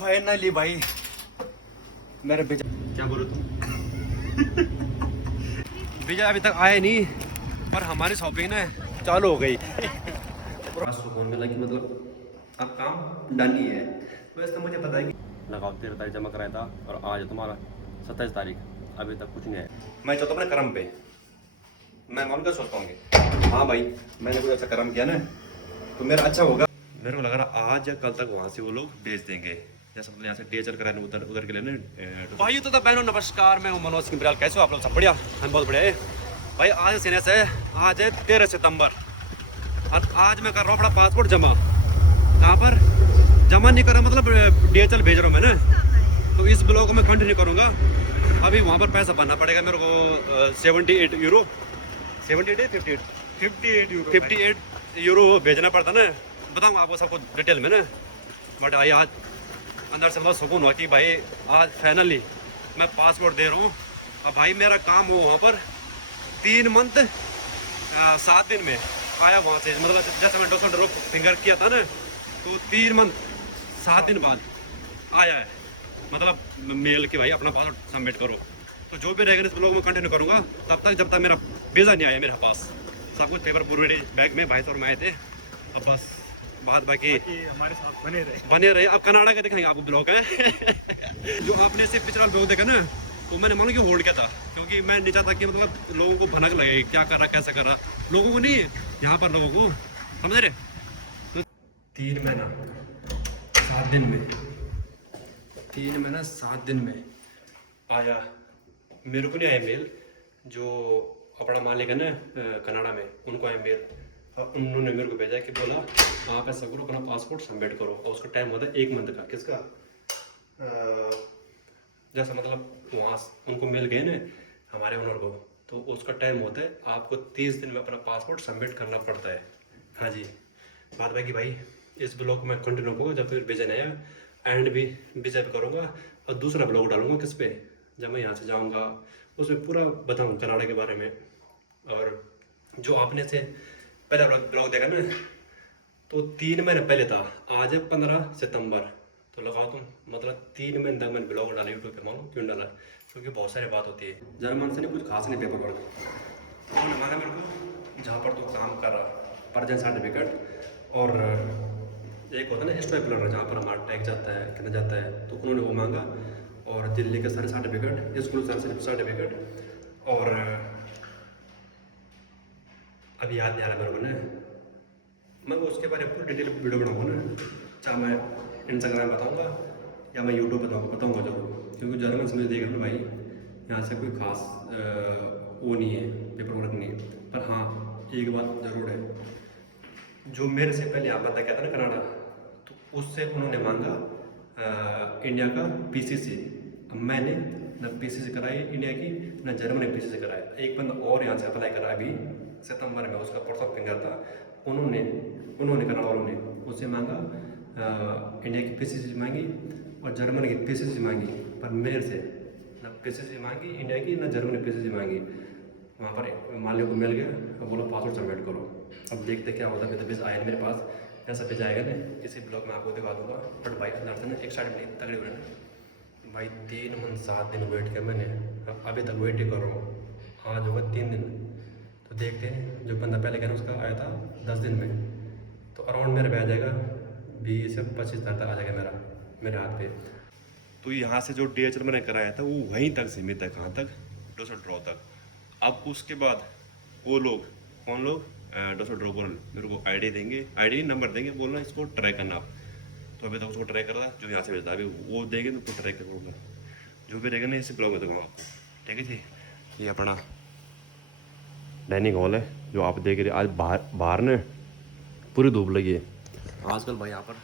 Finally भाई मेरे बेचा क्या बोलो तुम बेचा अभी तक आए नहीं पर हमारी शॉपिंग ना चालू हो गई। सुकून मिला कि मतलब अब काम डन ही है। वैसे तो मुझे पता है कि लगाओ 13 तारीख जमा कराया था और आज है तुम्हारा 27 तारीख, अभी तक कुछ नहीं है। मैं चलता अपने कर्म पे, मैं कौन क्या सोच पाऊंगी। हाँ भाई मैंने कोई अच्छा कर्म किया ना तो मेरा अच्छा होगा। मेरे को लग रहा आज या कल तक वहाँ से वो लोग भेज देंगे। जैसे मतलब यहाँ से डीएचएल कराने उधर उधर के लिए ना। भाई तो बहनों नमस्कार, मैं हूँ मनोज सिंह बिराल। कैसे हो आप लोग? सब बढ़िया? हम बहुत बढ़िया है भाई। आज सीने से आज है 13 सितंबर और आज मैं कर रहा हूँ अपना पासपोर्ट जमा। कहाँ पर जमा नहीं कर रहा, मतलब डीएचएल भेज रहा हूँ मैं ना। तो इस ब्लॉग को मैं कंटिन्यू करूँगा। अभी वहाँ पर पैसा भरना पड़ेगा मेरे को 78 यूरो, 78 58 58 यूरो भेजना पड़ता ना। बताऊँगा आपको सबको डिटेल में ना। बट आई आज अंदर से बहुत सुकून हुआ कि भाई आज फाइनली मैं पासपोर्ट दे रहा हूँ। अब भाई मेरा काम हो वहाँ पर 3 मंथ 7 दिन में आया वहाँ से। मतलब जैसे मैं डॉक्टर फिंगर किया था ना तो 3 मंथ 7 दिन बाद आया है। मतलब मेल कि भाई अपना पासपोर्ट सबमिट करो। तो जो भी रहेगा इस ब्लॉग में कंटिन्यू करूँगा तब तक जब तक मेरा वीज़ा नहीं आया मेरे पास। सब कुछ पेपर पूरे बैग में भाई और मैं आए थे। अब बस बात बाकी हमारे साथ बने रहे। अब कनाडा के दिखाएंगे आपको ब्लॉग है जो आपने से पिछड़ा ब्लॉग देखा ना तो मैंने मानो कि होल्ड किया था क्योंकि मैं नहीं चाहता कि मतलब लोगों को भनक लगे क्या कर रहा कैसे कर रहा। लोगों को नहीं, यहाँ पर लोगों को समझ रहे। तो 3 महीना 7 दिन में 3 महीना 7 दिन में आया। मेरे को नहीं आया मेल, जो अपना मालिक है ना कनाडा में उनको आया मेल। और उन्होंने मेरे को भेजा कि बोला आप ऐसा करो अपना पासपोर्ट सबमिट करो और उसका टाइम होता है 1 मंथ का। किसका जैसा मतलब वहाँ उनको मिल गए ना हमारे ओनर को तो उसका टाइम होता है आपको 30 दिन में अपना पासपोर्ट सबमिट करना पड़ता है। हाँ जी बात भाई कि भाई इस ब्लॉग में कंटिन्यू करूँगा जब तक वीज़ा नहीं आया। एंड भी वीज़ा पे करूँगा और दूसरा ब्लॉग डालूंगा किस पे, जब मैं यहाँ से जाऊँगा उसमें पूरा बताऊँ कनाडा के बारे में। और जो आपने से पहला ब्लॉग देखा ना तो 3 महीने पहले था, आज है 15 सितंबर। तो लगाओ तुम मतलब 3 महीने तक मैंने ब्लॉग डाला यूट्यूब पे। मालूम क्यों डाला? क्योंकि बहुत सारी बात होती है जर्मन से नहीं कुछ खास नहीं पेपर वर्क। उन्होंने मांगा मेरे को जहाँ पर तू काम कर रहा परजेंट सर्टिफिकेट और एक होता है ना स्टेपलर जहाँ पर हमारा टैग जाता है कितना जाता है तो उन्होंने वो मांगा। और दिल्ली के सारे सर्टिफिकेट स्कूल सर्टिफिकेट और अभी याद नहीं आ रहा मेरे को ना। मैं उसके बारे में पूरी डिटेल वीडियो बनाऊंगा ना, चाहे मैं इंस्टाग्राम बताऊंगा या मैं यूट्यूब बताऊंगा जरूर। क्योंकि जर्मन समझ देगा ना भाई यहाँ से कोई खास वो नहीं है, पेपर वर्क नहीं है। पर हाँ एक बात ज़रूर है, जो मेरे से पहले आप बता क्या था ना कनाडा तो उससे उन्होंने मांगा इंडिया का पीसीसी। अब मैंने न पीसीसी कराई इंडिया की न जर्मनी पीसीसी कराया। एक बंदा और यहाँ से अप्लाई करा अभी सितंबर में, उसका परसों फिंगर था। उन्होंने उन्होंने कनाडा वालों ने उससे मांगा इंडिया की पीसीसी मांगी और जर्मनी की पीसीसी मांगी। पर मेरे से न पीसीसी मांगी इंडिया की न जर्मनी पीसीसी मांगी। वहाँ पर मालिक को मिल गया अब बोलो पासवर्ड सबमिट करो। अब देखते क्या होता है। तो बीस आया मेरे पास, जैसा भी जाएगा ना इसी ब्लॉग में आपको दिखा दूँगा। बट भाई अंदर से ना एक साइड में तगड़ी हुई ना भाई 3 मंथ 7 दिन वेट किया मैंने, अब अभी तक वेट ही कर रहा हूँ। आज होगा 3 दिन। तो देखते हैं जो बंदा पहले कहना उसका आया था 10 दिन में तो अराउंड मेरे पे आ जाएगा 20 से 25 तक आ जाएगा मेरे हाथ पे। तो यहाँ से जो डीएचएल मैंने कराया था वो वहीं तक सीमित है, कहाँ तक? डोसर ड्रॉ तक। अब उसके बाद वो लोग कौन लोग डोसर ड्रॉ बोल मेरे को आईडी देंगे, आईडी नंबर देंगे, बोलना इसको ट्रैक करना आप। तो अभी तक उसको ट्रैक कर रहा है जो यहाँ से भेजता है, अभी वो देंगे तो उसको ट्रैक करूँगा। जो भी रहेगा ना इसी ब्लॉग में दूँगा आपको। ठीक है जी, ये अपना डाइनिंग हॉल है जो आप देख रहे। आज बाहर बाहर ने पूरी धूप लगी है आजकल भाई। यहाँ पर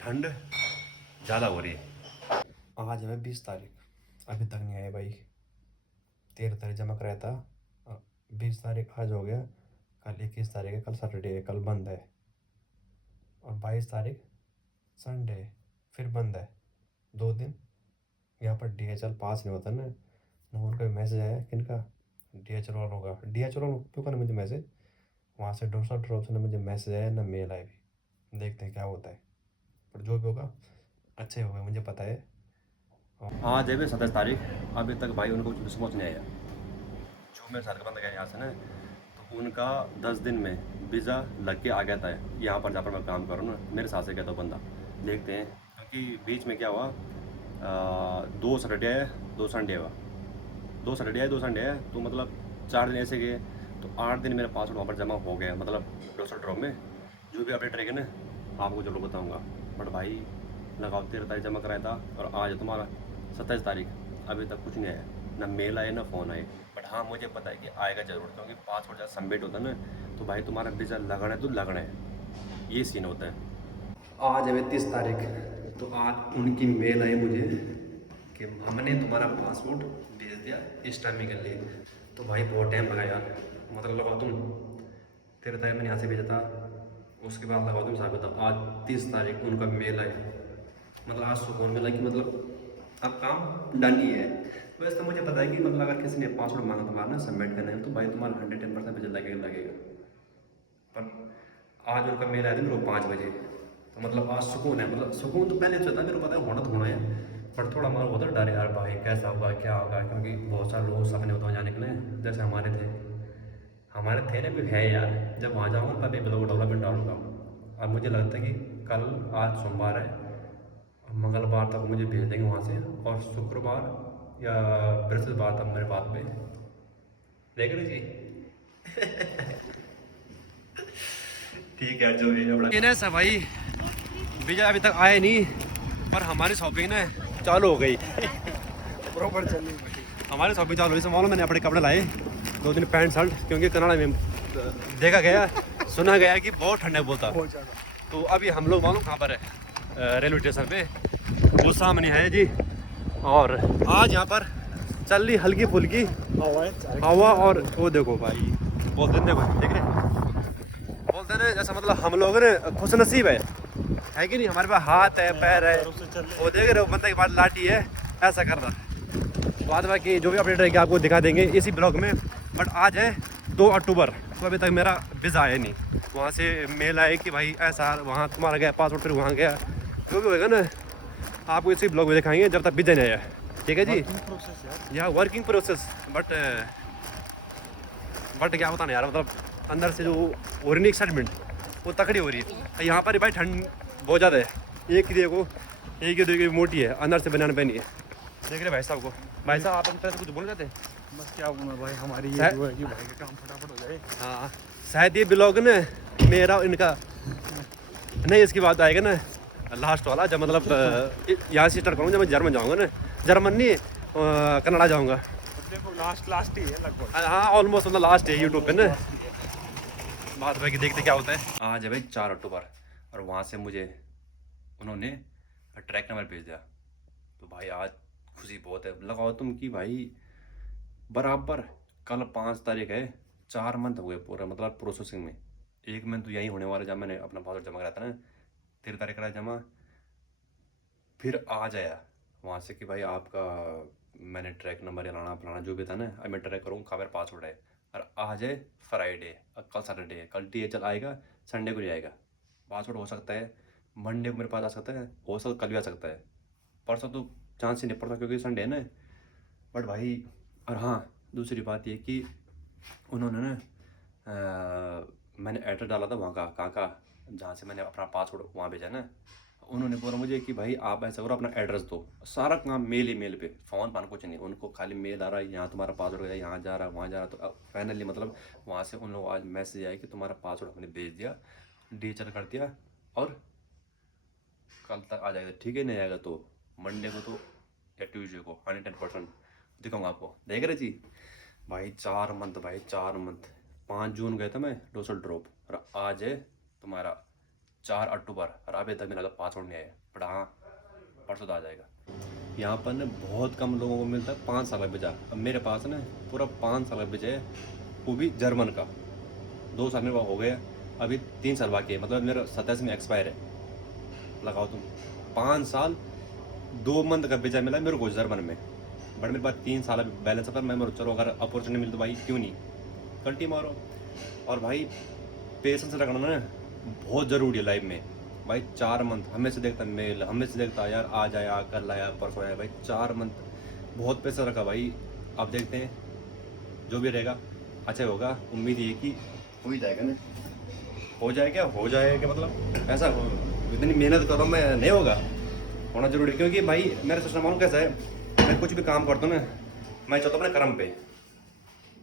ठंड ज़्यादा हो रही है। आज है 20 तारीख, अभी तक नहीं आए भाई। 13 तारीख जमा कराया था, 20 तारीख आज हो गया, कल 21 तारीख है, कल सैटरडे है, कल बंद है। और 22 तारीख संडे है, फिर बंद है 2 दिन। यहाँ पर डीएचएल पास नहीं होता ना। ना उनका मैसेज आया किनका, डीएचएल वालों का। डीएचएल वालों क्यों करना मुझे मैसेज, वहाँ से डोसा ड्रॉप से ना मुझे मैसेज आया ना मेल आया भी। देखते हैं क्या होता है। पर जो भी होगा अच्छे हो गए, मुझे पता है। आज है भी 27 तारीख, अभी तक भाई उनको कुछ रिस्पॉन्स नहीं आया। जो मेरे साथ बंद गया यहाँ से ना, तो उनका 10 दिन में वीज़ा लग के आ गया था यहाँ पर, जहाँ पर मैं काम करूँ ना, मेरे साथ से गया था बंदा। देखते हैं, क्योंकि बीच में क्या हुआ, 2 सैटरडे है 2 संडे हुआ, 2 सैटरडे है 2 संडे है, तो मतलब 4 दिन ऐसे गए, तो 8 दिन मेरा पासवर्ड वहाँ पर जमा हो गया, मतलब डोसर ड्रॉप में। जो भी अपडेट रहेगा ना आपको जरूर बताऊँगा। बट भाई लगाओ 13 तारीख जमा कराया था, और आज है तुम्हारा 27 तारीख, अभी तक कुछ नहीं आया, ना मेल आए ना फ़ोन आए। बट हाँ मुझे पता है कि आएगा ज़रूर, क्योंकि पासवर्ड जब सबमिट होता है ना, तो भाई तुम्हारा वीज़ा लगना है तो लगना है, ये सीन होता है। आज है 30 तारीख, तो आज उनकी मेल आई मुझे कि हमने तुम्हारा पासपोर्ट भेज दिया इस टाइम के लिए। तो भाई बहुत टाइम लगा यार, मतलब लगाओ तुम 13 तारीख मैंने यहाँ से भेजा था, उसके बाद लगाओ तुम साबित था, आज 30 तारीख उनका मेल आया। मतलब आज सुकून मिला कि मतलब अब काम डन ही है। वैसे तो मुझे पता है कि मतलब अगर किसी ने पासवर्ड मांगा तुम्हारा ना सबमिट करना है, तो भाई तुम्हारा 110% वीज़ा लगेगा। पर आज उनका मेल आया था मेरे को 5 बजे, तो मतलब आज सुकून है। मतलब सुकून तो पहले से था, मेरे को पता है होना तो होना है, पर थोड़ा मन होता डर यार भाई कैसा होगा क्या होगा, क्योंकि बहुत सारे लोग सपने होते हैं जाने के लिए, जैसे हमारे थे ना भी है यार। जब वहाँ जाऊँगा तभी ब्लॉग डेवलपमेंट डालूंगा। अब मुझे लगता है कि कल, आज सोमवार है, मंगलवार तक मुझे भेज देंगे वहाँ से, और शुक्रवार या बृहस्पतिवार तक मेरे पास में देख रहे जी। ठीक है जो भी है ना सब भाई, वीज़ा अभी तक आया नहीं, पर हमारी शॉपिंग ना चालू हो गई। प्रॉपर चल रही। हमारी शॉपिंग चालू हुई, से मालूम मैंने अपने कपड़े लाए 2 दिन पैंट शर्ट, क्योंकि कनाडा में देखा गया, सुना गया कि बहुत ठंडा बोलता। बहुत ज़्यादा। तो अभी हम लोग मालूम कहाँ पर है, रेलवे स्टेशन पे, वो सामने है जी। और आज यहाँ पर चल रही हल्की फुल्की हवा, और वो देखो भाई बोलते देखो, देख रहे बोलते ना, जैसा मतलब हम लोग ने खुश नसीब है कि नहीं, हमारे पास हाथ है पैर है, वो देख रहे हो बंदा के पास लाठी है, ऐसा कर रहा। बाद बाकी जो भी अपडेट रहेगी आपको दिखा देंगे इसी ब्लॉग में। बट आज है 2 अक्टूबर, तो अभी तक मेरा वीज़ा आया नहीं। वहाँ से मेल आए कि भाई ऐसा वहाँ तुम्हारा गया पासपोर्ट, फिर वहाँ गया, जो भी होगा ना आपको इसी ब्लॉग में दिखाएंगे जब तक वीज़ा नहीं आया। ठीक है जी, यह वर्किंग प्रोसेस। बट क्या बताना यार, मतलब अंदर से जो हो रही है एक्साइटमेंट, वो तकड़ी हो रही है। यहाँ पर भाई ठंड बहुत ज़्यादा है, एक ही देखो मोटी है, अंदर से बनाना पहनी है। देख रहे भाई साहब को, भाई साहब आप अंदर से कुछ बोल जाते हैं? बस क्या बोलूँ भाई, हमारी ये दुआ है कि भाई का काम फटाफट हो जाए। हाँ शायद ये ब्लॉग ना मेरा और इनका नहीं, इसकी बात आएगा ना लास्ट वाला, जब मतलब यहाँ से स्टार्ट करूँगा, जब मैं जर्मन जाऊँगा ना, जर्मन नहीं कनाडा जाऊँगा। देखो लास्ट ही है लगभग। हाँ ऑलमोस्ट मतलब लास्ट है यूट्यूब पे ना। बात भाई कि देखते क्या होता है। आज है भाई 4 अक्टूबर, और वहाँ से मुझे उन्होंने ट्रैक नंबर भेज दिया। तो भाई आज खुशी बहुत है, लगाओ तुम कि भाई बराबर कल 5 तारीख है, 4 मंथ हो गए पूरा, मतलब प्रोसेसिंग में। 1 मंथ तो यही होने वाला जब मैंने अपना पासवर्ड जमा कराया था ना, 13 तारीख करा जमा। फिर आज आया वहाँ से कि भाई आपका मैंने ट्रैक नंबर या लाना फलाना जो भी था ना, अब मैं ट्रैक करूँगा मेरा पासवर्ड है। और आज है फ्राइडे, और कल सैटरडे है, कल DHL आएगा, संडे को नहीं आएगा। पासवर्ड हो सकता है मंडे को मेरे पास आ सकता है, हो सकता कल भी आ सकता है, परसों तो चांस ही नहीं पड़ता क्योंकि संडे है ना। बट भाई, और हाँ दूसरी बात ये कि उन्होंने ना मैंने एड्रेस डाला था वहाँ का, कहाँ का, जहाँ से मैंने अपना पासवर्ड वहाँ भेजा ना, उन्होंने बोला मुझे कि भाई आप ऐसा करो अपना एड्रेस दो, सारा काम मेल ही मेल पे, फ़ोन फान कुछ नहीं, उनको खाली मेल आ रहा है यहाँ तुम्हारा पासवर्ड है, यहाँ जा रहा है वहाँ जा रहा। तो अब फाइनली मतलब वहाँ से उन लोग आज मैसेज आया कि तुम्हारा पासवर्ड हमने भेज दिया, DHL कर दिया, और कल तक आ जाएगा। ठीक है, नहीं आएगा तो मंडे को तो या ट्यूजडे को 110% दिखाऊंगा आपको। देख रहे जी भाई 4 मंथ, भाई 4 मंथ। 5 जून गया था मैं डोसर ड्रॉप, और आज है तुम्हारा 4 अक्टूबर, और अभी तक मेरा पासवर्ड नहीं आया। बट हाँ परसों तो आ जाएगा। यहाँ पर ना बहुत कम लोगों को मिलता है 5 साल का वीज़ा, अब मेरे पास ना पूरा 5 साल का वीज़ा है, वो भी जर्मन का। 2 साल मेरे पास हो गया, अभी 3 साल बाकी है, मतलब मेरा 27 में एक्सपायर है। लगाओ तुम 5 साल 2 मंथ का वीज़ा मिला मेरे को जर्मन में। बट मेरे पास 3 साल बैलेंस पर, मैं चलो अगर अपॉर्चुनिटी मिली तो भाई क्यों नहीं, कंटिन्यू मारो। और भाई पेशेंस रखना ना बहुत ज़रूरी है लाइफ में। भाई 4 मंथ हमें से देखता मेल, हमें से देखता यार आज आया कल आया परसों आया। भाई 4 मंथ बहुत पैसा रखा भाई। आप देखते हैं जो भी रहेगा अच्छा होगा। उम्मीद ये कि हो ही जाएगा ना, हो जाएगा मतलब ऐसा इतनी मेहनत कर रहा हूँ मैं, नहीं होगा, होना जरूरी है। क्योंकि भाई मेरा सिस्टम मालूम कैसा है, मैं कुछ भी काम करता हूँ ना, मैं चाहता हूँ अपने कर्म पे,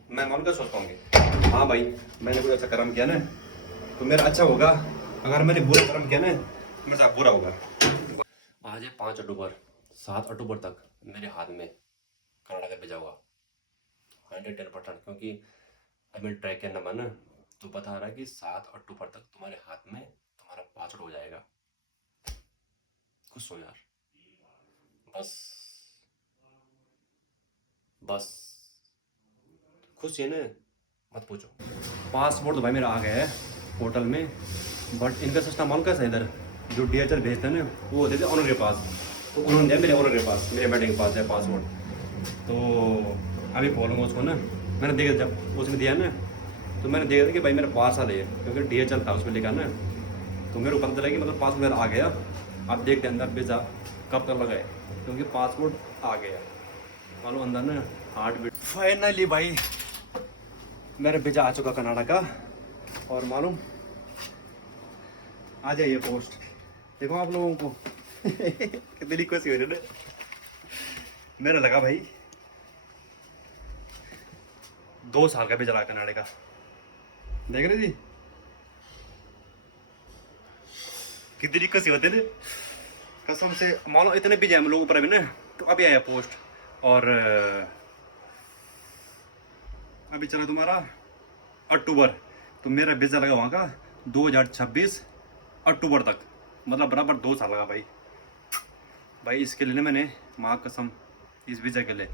मैं मालूम क्या सोचता हूँ हाँ भाई मैंने कोई अच्छा कर्म किया ना तो मेरा अच्छा होगा, अगर मैंने बुरा कर्म किया ना मेरे साथ बुरा होगा। आज है 5 अक्टूबर, 7 अक्टूबर तक मेरे हाथ में कनाडा का भेजा हुआ 110%। क्योंकि अभी ट्रैक के नंबर ना तो बता रहा है कि 7 अक्टूबर तक तुम्हारे हाथ में तुम्हारा पासवर्ड हो जाएगा। खुश हो यार, बस खुश है ना, मत पूछो। पासपोर्ट तो भाई मेरा आ गया है पोर्टल में, बट इनका सिस्टम मालूम कैसा है, इधर जो DHL भेजते हैं ना वो होते थे ऑनर के पास, तो उन्होंने दिया मेरे ऑनर के पास, मेरे बेटे के पास है पासपोर्ट। तो अभी बोलूँगा उसको ना, मैंने देखा जब उसने दिया ना तो मैंने देखा था कि भाई मेरा पार्सल है, क्योंकि DHL था उसमें लिखा ना, तो मेरे को पता चला कि मतलब पासपोर्ट मेरा आ गया। आप देखते हैं अंदर वीज़ा कब तक लगाए, क्योंकि पासपोर्ट आ गया मालूम अंदर ना हार्ट बीट। फाइनली भाई मेरा वीज़ा आ चुका कनाडा का, और मालूम आ जाइए पोस्ट, देखो आप लोगों को कितनी खुशी हो रही है ना। मेरा लगा भाई 2 साल का वीज़ा लगा कनाडा का, देख रहे जी कितनी खुशी होती है कसम से। मालूम इतने भी जाए हम लोग ऊपर अभी ना, तो अभी आया पोस्ट, और अभी चला तुम्हारा अक्टूबर, तो मेरा वीज़ा लगा वहाँ का 2026 अक्टूबर तक, मतलब बराबर 2 साल लगा भाई इसके लिए ना मैंने माँ कसम इस वीज़ा के लिए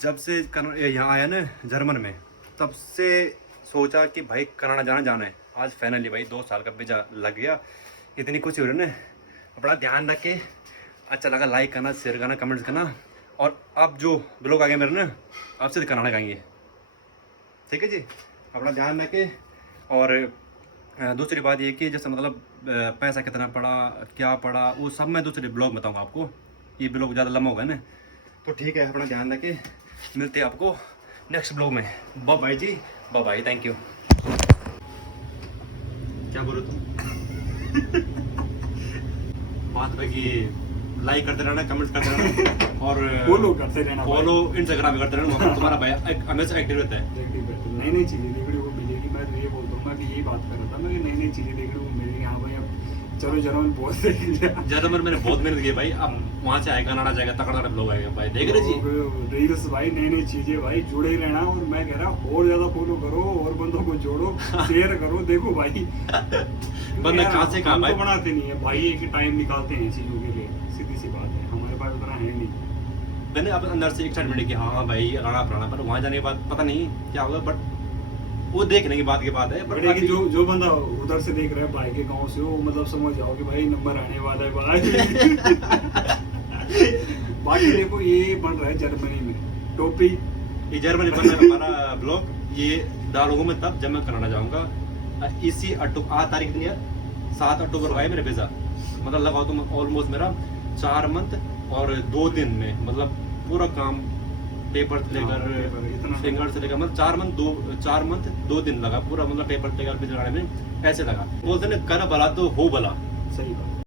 जब से यहाँ आया ना जर्मन में, तब से सोचा कि भाई कनाडा जाना है। आज फाइनली भाई 2 साल का वीज़ा लग गया, इतनी खुशी हो रही है ना। अपना ध्यान रख के अच्छा लगा लाइक करना, शेयर करना, कमेंट्स करना, और अब जो ब्लॉग आ गए मेरे ना अब से कनाडा का आएंगे, ठीक है जी। अपना ध्यान रखें। और दूसरी बात ये कि जैसे मतलब पैसा कितना पड़ा क्या पड़ा वो सब मैं दूसरे ब्लॉग में बताऊँगा आपको, ये ब्लॉग ज़्यादा लंबा होगा ना, तो ठीक है अपना ध्यान रखें। मिलते हैं आपको नेक्स्ट ब्लॉग में। बाय बाय जी, बाय बाय, थैंक यू। क्या बोलो तुम बात भाई कि लाइक करते रहना, कमेंट करते रहना और फॉलो करते रहना, फॉलो इंस्टाग्राम पे करते रहना, तुम्हारा भाई हमेशा एक्टिव रहता है। नई नई चीज़ें देखने को मिलेगी। मैं तो ये बोलता हूँ, मैं भी यही बात कर रहा था, मैं नई नई चीज़ें देखने को मिलेगी। हाँ भाई अब चलो जर्मन बहुत देख लिया, जर्मन मैंने बहुत मेहनत की भाई, अब वहाँ से आएगा कनाडा जाएगा तगड़ा तगड़ा लोग आएगा भाई, देख रहे जी रील्स भाई, नई नई चीजें भाई, जुड़े ही रहना। और मैं कह रहा और ज्यादा फॉलो करो और बंदों को जोड़ो, शेयर करो। देखो भाई बंदा कहाँ से कहाँ भाई बनाते नहीं है भाई, एक टाइम निकालते हैं चीजों के लिए, सीधी सी बात है, हमारे पास उतना है नहीं। मैंने अब अंदर से एक्साइटमेंट की हाँ भाई राणा पुराना, पर वहाँ जाने के बाद पता नहीं क्या होगा, बट वो देखने की बात है। बट लेकिन जो बंदा उधर से देख रहा है भाई के गांव से, वो मतलब समझ जाओ कि भाई नंबर आने वाला है भाई। बाकी देखो ये बन रहा है जर्मनी में टोपी, ये जर्मनी बन रहा है हमारा ब्लॉग, ये डालूंगा मैं तब जब मैं कनाडा जाऊंगा। इसी तारीख दिन यार 7 अक्टूबर का है मेरा वीज़ा, मतलब लगाओ तुम ऑलमोस्ट मेरा 4 मंथ और 2 दिन में, मतलब पूरा काम पेपर से लेकर फिंगर से लेकर, मतलब 4 मंथ 2 दिन लगा पूरा, मतलब पेपर लेकर भी लगाने में ऐसे लगा। बोलते ना कर भला तो हो भला, सही बात।